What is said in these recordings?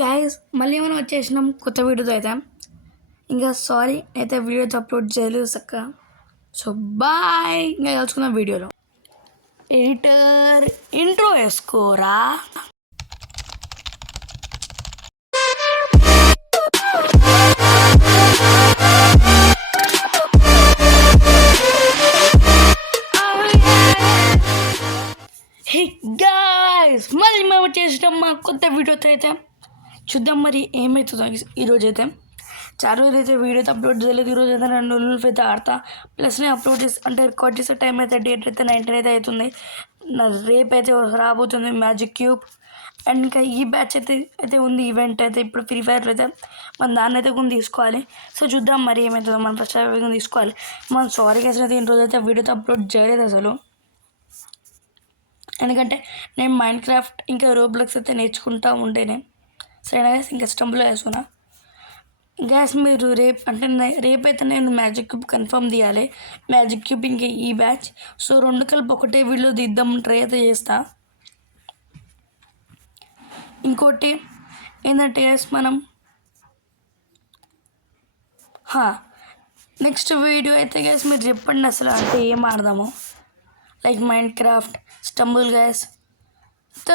Guys మళ్ళీ మనం వచ్చేసినాం కొత్త వీడియోతో అయితే. ఇంకా సారీ అయితే వీడియోతో అప్లోడ్ చేయలేదు చక్కగా. సో బాయ్, ఇంకా కలుసుకుందాం వీడియోలో. ఎడిటర్ ఇంట్రో వేసుకోరా. హే గాయ్స్, మళ్ళీ మేము వచ్చేసినాం మా కొత్త వీడియోతో అయితే. చూద్దాం మరి ఏమవుతుందో ఈరోజు అయితే. చాలా రోజులు అయితే వీడియో అప్లోడ్ చేయలేదు. ఈరోజు అయితే నేను ఉల్ఫ్ అయితే ఆడతా. ప్లస్ నేను అప్లోడ్ చేసి అంటే రికార్డ్ చేసే టైం అయితే డేట్ అయితే 19 అయితే అవుతుంది. నా రేపు అయితే రాబోతుంది మ్యాజిక్ క్యూబ్. అండ్ ఇంకా ఈ బ్యాచ్ అయితే ఉంది ఈవెంట్ అయితే ఇప్పుడు ఫ్రీ ఫైర్లో అయితే మన దాన్ని అయితే కొన్ని తీసుకోవాలి. సో చూద్దాం మరి ఏమవుతుందో. మనం ఫస్ట్ తీసుకోవాలి. మనం సారీ కేసు అయితే ఈ రోజు అయితే వీడియోతో అప్లోడ్ చేయలేదు అసలు. ఎందుకంటే నేను మైండ్ క్రాఫ్ట్ ఇంకా రోబ్లాక్స్ అయితే నేర్చుకుంటూ ఉంటేనే సరేనా గ్యాస్. ఇంకా స్టంబులో వేసుకున్నా గ్యాస్. మీరు రేపైతే నేను మ్యాజిక్ క్యూబ్ కన్ఫర్మ్ తీయాలి. మ్యాజిక్ క్యూబ్ ఇంకా ఈ బ్యాచ్. సో రెండు కలిపి ఒకటే వీడియో తీద్దాం ట్రై అయితే చేస్తా. ఇంకోటి ఏంటంటే గ్యాస్, మనం నెక్స్ట్ వీడియో అయితే గ్యాస్ మీరు చెప్పండి అసలు అంటే ఏం ఆడదాము. Like Minecraft, Stumble Guys,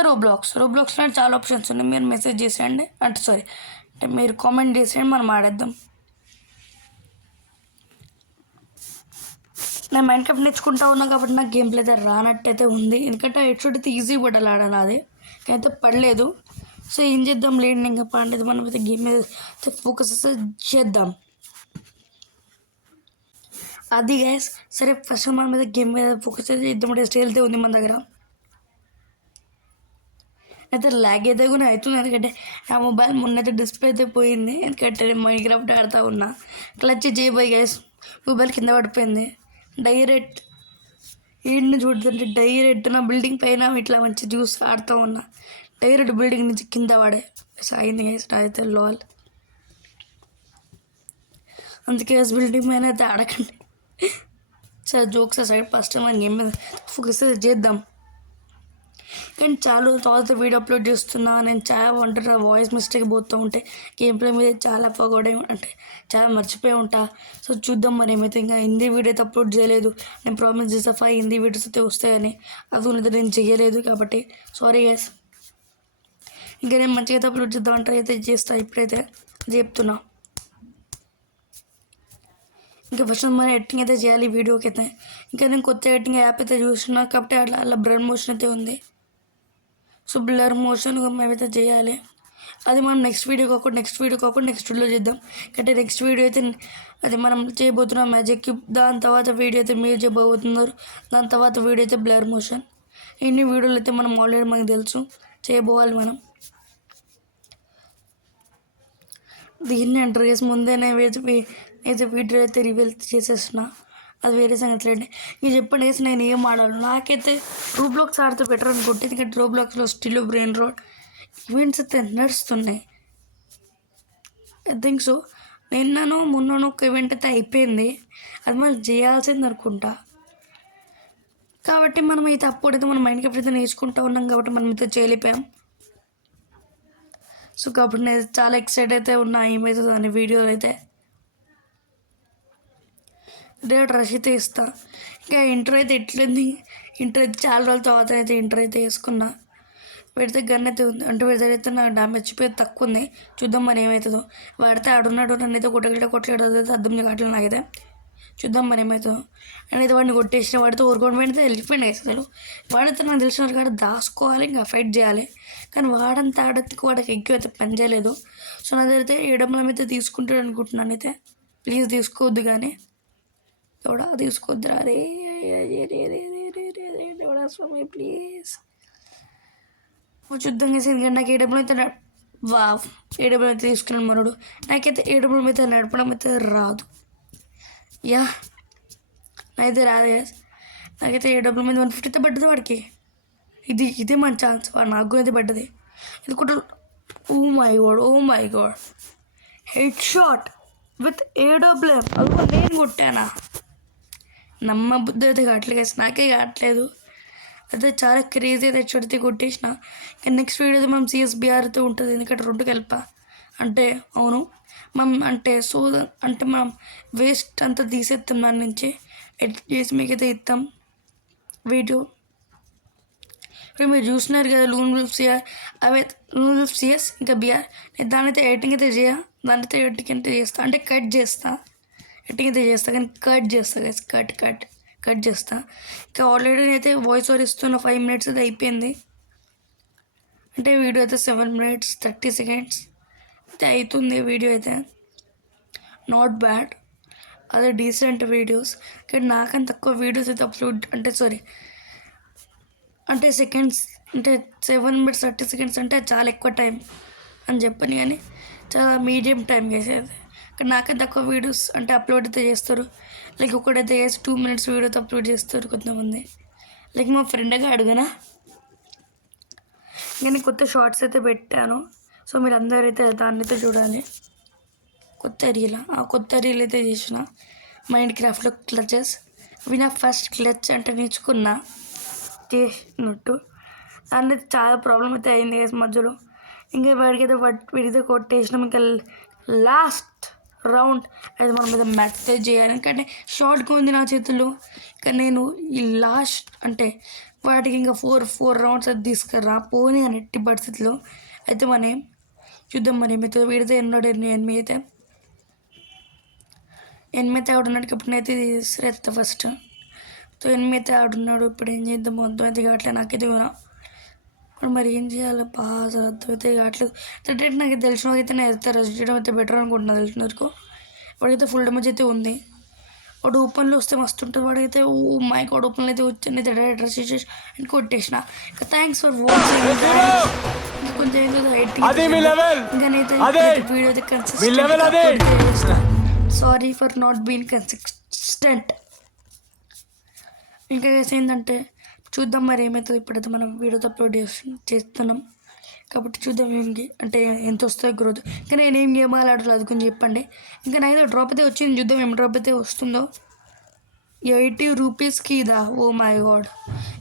రోబ్లాక్స్లో చాలా ఆప్షన్స్ ఉన్నాయి. మీరు మెసేజ్ చేసేయండి, అంటే మీరు కామెంట్ చేసేయండి, మనం ఆడేద్దాం. నేను మైండ్ క్రాఫ్ట్ నేర్చుకుంటా ఉన్నా కాబట్టి నాకు గేమ్ ప్లే అయితే రానట్టయితే ఉంది. ఎందుకంటే హెడ్షాట్ అయితే ఈజీ పడాలి ఆడని, అది అయితే పడలేదు. సో ఏం చేద్దాం లేండి, ఇంకా పండేది మనం అయితే గేమ్ మీద ఫోకస్ చేద్దాం. అది గ్యాస్. సరే ఫస్ట్ మన మీద గేమ్ మీద ఫోకస్ అయితే ఇద్దామంటే స్టేల్ అయితే ఉంది మన దగ్గర. అయితే ల్యాగ్ అయితే కూడా అవుతుంది, ఎందుకంటే నా మొబైల్ మొన్నైతే డిస్ప్లే అయితే పోయింది. ఎందుకంటే నేను మైండ్ క్రాఫ్ట్ ఆడుతూ ఉన్నా. క్లచ్ చేయబోయి గ్యాస్ మొబైల్ కింద పడిపోయింది. డైరెక్ట్ ఏంటిని చూడుతుంటే డైరెక్ట్ నా బిల్డింగ్ పైన ఇట్లా మంచి జ్యూస్ ఆడుతూ ఉన్నా. డైరెక్ట్ బిల్డింగ్ నుంచి కింద పడే అయింది గ్యాస్. అయితే లోల్ అందుకే బిల్డింగ్ పైన అయితే ఆడకండి. సరే జోక్స్ సైడ్ ఫస్ట్ మనం గేమ్ మీద ఫోకస్ చేద్దాం. కానీ చాలా తర్వాత వీడియో అప్లోడ్ చేస్తున్నా నేను చాలా ఒంటరి వాయిస్ మిస్టేక్ పోతూ ఉంటే గేమ్ ప్లే మీద చాలా పగొడే అంటే చాలా మర్చిపోయి ఉంటా. సో చూద్దాం మరి ఏమైతే. ఇంకా హిందీ వీడియో అయితే అప్లోడ్ చేయలేదు. నేను ప్రామిస్ చేసా హిందీ వీడియోస్ అయితే వస్తాయని, అది నేను చేయలేదు కాబట్టి సారీ గైస్. ఇంకా నేను మంచిగా అయితే అప్లోడ్ చేద్దామంటే అయితే చేస్తాను. ఇప్పుడైతే చెప్తున్నా. ఇంకా ఫస్ట్ మన ఎడిటింగ్ అయితే చేయాలి వీడియోకి అయితే. ఇంకా నేను కొత్త ఎడిటింగ్ యాప్ అయితే చూస్తున్నా కాబట్టి అలా బ్లర్ మోషన్ అయితే ఉంది. సో బ్లర్ మోషన్ మేమైతే చేయాలి. అది మనం నెక్స్ట్ వీడియో కాకుండా నెక్స్ట్ వీడియోలో చేద్దాం. అంటే నెక్స్ట్ వీడియో అయితే అది మనం చేయబోతున్నాం మ్యాజిక్ క్యూబ్. దాని తర్వాత వీడియో అయితే మీరు చేయబోతున్నారు. దాని తర్వాత వీడియో అయితే బ్లర్ మోషన్. ఇన్ని వీడియోలు అయితే మనం ఆల్రెడీ మనకు తెలుసు చేయబోవాలి మనం. దీన్ని అంటారు చేసి ముందేనే అయితే వీడియో అయితే రివీల్ చేసేస్తున్నా. అది వేరే సంగతి అండి. మీరు చెప్పండి వేసి నేను ఏం ఆడాలి. నాకైతే రోబ్లాక్స్ ఆడితే బెటర్ అనుకుంటే, ఎందుకంటే రోబ్లాక్స్లో స్టిల్ బ్రెయిన్ రోడ్ ఈవెంట్స్ అయితే నడుస్తున్నాయి. I think so. మొన్న ఒక ఈవెంట్ అయితే అయిపోయింది, అది మనం చేయాల్సింది అనుకుంటా. కాబట్టి మనం అయితే అప్పుడైతే మనం మైండ్ క్రాఫ్ట్ అయితే నేర్చుకుంటూ ఉన్నాం కాబట్టి మనం అయితే చేయలేకపోయాం. సో కాబట్టి నేను చాలా ఎక్సైట్ అయితే ఉన్నా ఏమవుతుందో అని వీడియోలు అయితే. డైరెక్ట్ రష్ అయితే ఇస్తా. ఇంకా ఇంటర్ అయితే ఎట్లుంది, ఇంటర్ అయితే చాలా రోజుల తర్వాత అయితే ఇంటర్ అయితే వేసుకున్నా. పెడితే గన్ అయితే ఉంది, అంటే పెడితే నా డ్యామేజ్ తక్కువ ఉంది. చూద్దాం మరి ఏమవుతుందో. వాడితే ఆడున్నాడు నన్ను అయితే కొట్టగలడు అయితే అర్థం కావట్లేదు నాకైతే. చూద్దాం మరి ఏమవుతుందో. అండ్ అయితే వాడిని కొట్టేసిన వాడితో ఓరుకోవడం అయితే వెళ్ళిపోయింది అసలు. వాడితే నాకు తెలిసిన కాడ దాచుకోవాలి, ఇంకా ఫైట్ చేయాలి. కానీ వాడంతా ఆడేందుకు వాడికి ఎక్కువ అయితే పని చేయలేదు. సో నా దగ్గర అయితే ఏడమ్మలం అయితే తీసుకుంటాడు అనుకుంటున్నాను. అయితే ప్లీజ్ తీసుకోవద్దు, కానీ ఎవడా తీసుకోవద్దురా రే ఎవడా స్వామి ప్లీజ్. చూద్దాం చేసి. ఎందుకంటే నాకు ఏడబ్ల్యూ అయితే ఏడబ్ల్యూ అయితే తీసుకున్నాను మనుడు. నాకైతే ఏడబ్ల్యూ అయితే నడపడం అయితే రాదు. యా అయితే రాదు. నాకైతే ఏడబ్ల్యూ మీద 150 అయితే పడ్డది వాడికి. ఇది మన ఛాన్స్. వాడు నాకు అయితే పడ్డది. ఇది కూడా oh my god head shot with AW. అది నేను కొట్టానా? నమ్మ బుద్ధి అయితే కావట్లేదు, నాకే కావట్లేదు. అయితే చాలా క్రేజీ అయితే హెచ్ఓడితే కొట్టేసిన. ఇంకా నెక్స్ట్ వీడియో అయితే మనం సిఎస్బిఆర్తో ఉంటుంది, ఎందుకంటే 2 కలిపా. అంటే అవును మనం అంటే అంటే మనం వేస్ట్ అంతా తీసేస్తాం దాని నుంచి, ఎడిట్ చేసి మీకైతే ఇస్తాం వీడియో. ఇప్పుడు మీరు చూసినారు కదా లూన్ ఉల్ఫ్ సిఆర్, అవే లూన్ ఉల్ఫ్ సిఎస్ ఇంకా బిఆర్. నేను దాని అయితే ఎడిటింగ్ అయితే దానితో ఎడిటింగ్ అయితే చేస్తా, అంటే కట్ చేస్తా. ఎడిటింగ్ అయితే చేస్తా కానీ కట్ చేస్తా గైస్, కట్ చేస్తా. ఇంకా ఆల్రెడీ అయితే వాయిస్ ఓవర్ ఇస్తున్న 5 minutes అయితే అయిపోయింది. అంటే వీడియో అయితే 7 minutes 30 seconds అయితే అవుతుంది వీడియో అయితే. నాట్ బ్యాడ్, అదే డీసెంట్ వీడియోస్. కానీ నాకని తక్కువ వీడియోస్ అయితే అప్లోడ్ అంటే సెకండ్స్ అంటే 7 minutes 30 seconds అంటే చాలా ఎక్కువ టైం అని చెప్పని, కానీ చాలా మీడియం టైం చేసేది. కానీ నాకని తక్కువ వీడియోస్ అంటే అప్లోడ్ అయితే చేస్తారు. లైక్ ఒకటైతే చేసి 2 minutes వీడియోతో అప్లోడ్ చేస్తారు కొంతమంది. లైక్ మా ఫ్రెండ్గా అడగనా, నేను కొత్త షార్ట్స్ అయితే పెట్టాను. సో మీరు అందరైతే దాన్ని అయితే చూడాలి. కొత్త రీల్ అయితే చేసిన మైండ్ క్రాఫ్ట్లో క్లచెస్. అవి నా ఫస్ట్ క్లచ్ అంటే నేర్చుకున్నా చేసినట్టు. దాన్ని చాలా ప్రాబ్లం అయితే అయింది మధ్యలో. ఇంకా వీడితే కొట్టేసినాం. ఇంకా లాస్ట్ రౌండ్ అయితే మనం మీద మెసేజ్ చేయాలి, ఎందుకంటే షార్ట్గా ఉంది నా చేతుల్లో. ఇంకా నేను ఈ లాస్ట్ అంటే వాటికి ఇంకా 4 rounds అది తీసుకురా పోనీ అని ఎట్టి పరిస్థితిలో అయితే మనం చూద్దాం. మరి మీతో వీడితే ఎన్నోడు ఎనిమిది ఆడున్నాడు. ఇప్పుడైతే తీసుకురేస్తా ఫస్ట్. సో ఎనిమిది ఆడున్నాడు, ఇప్పుడు ఏం చేద్దాము అర్థమైతే కావట్లేదు నాకైతే కూడా. మరి ఏం చేయాలి బాగా అర్థమైతే కావట్లేదు. అంటే నాకు తెలిసిన అయితే నేను అయితే రెస్ట్ చేయడం అయితే బెటర్ అనుకుంటున్నాను. తెలిసిన వరకు వాడికైతే ఫుల్ డ్యామేజ్ అయితే ఉంది. వాడు ఓపెన్లో వస్తే మస్తు ఉంటుంది. వాడైతే మై గాడ్ ఓపెన్లో అయితే వచ్చింది అయితే డైరెక్ట్ రెస్ట్ చేసేసి అండ్ కొట్టేసిన. ఇంకా థ్యాంక్స్ ఫర్ వాచింగ్. కొంచెం వీడియో అయితే consistent. Sorry for not being consistent. ఇంకా ఏంటంటే చూద్దాం మరి ఏమవుతుంది. ఇప్పుడైతే మనం వీడియోతో అప్లోడ్ చేస్తున్నాం కాబట్టి చూద్దాం ఏంటి అంటే ఎంత వస్తుంది గ్రోత్. ఇంకా నేను ఏం గేమ్ ఆడాలి అది కొంచెం చెప్పండి. ఇంకా నాకైతే డ్రాప్ అయితే వచ్చింది, చూద్దాం ఏం డ్రాప్ అయితే వస్తుందో. 80 rupeesకి ఇదా, ఓ మై గాడ్.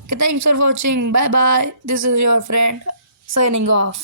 ఇంకా thanks for watching, bye bye. This is your friend signing of.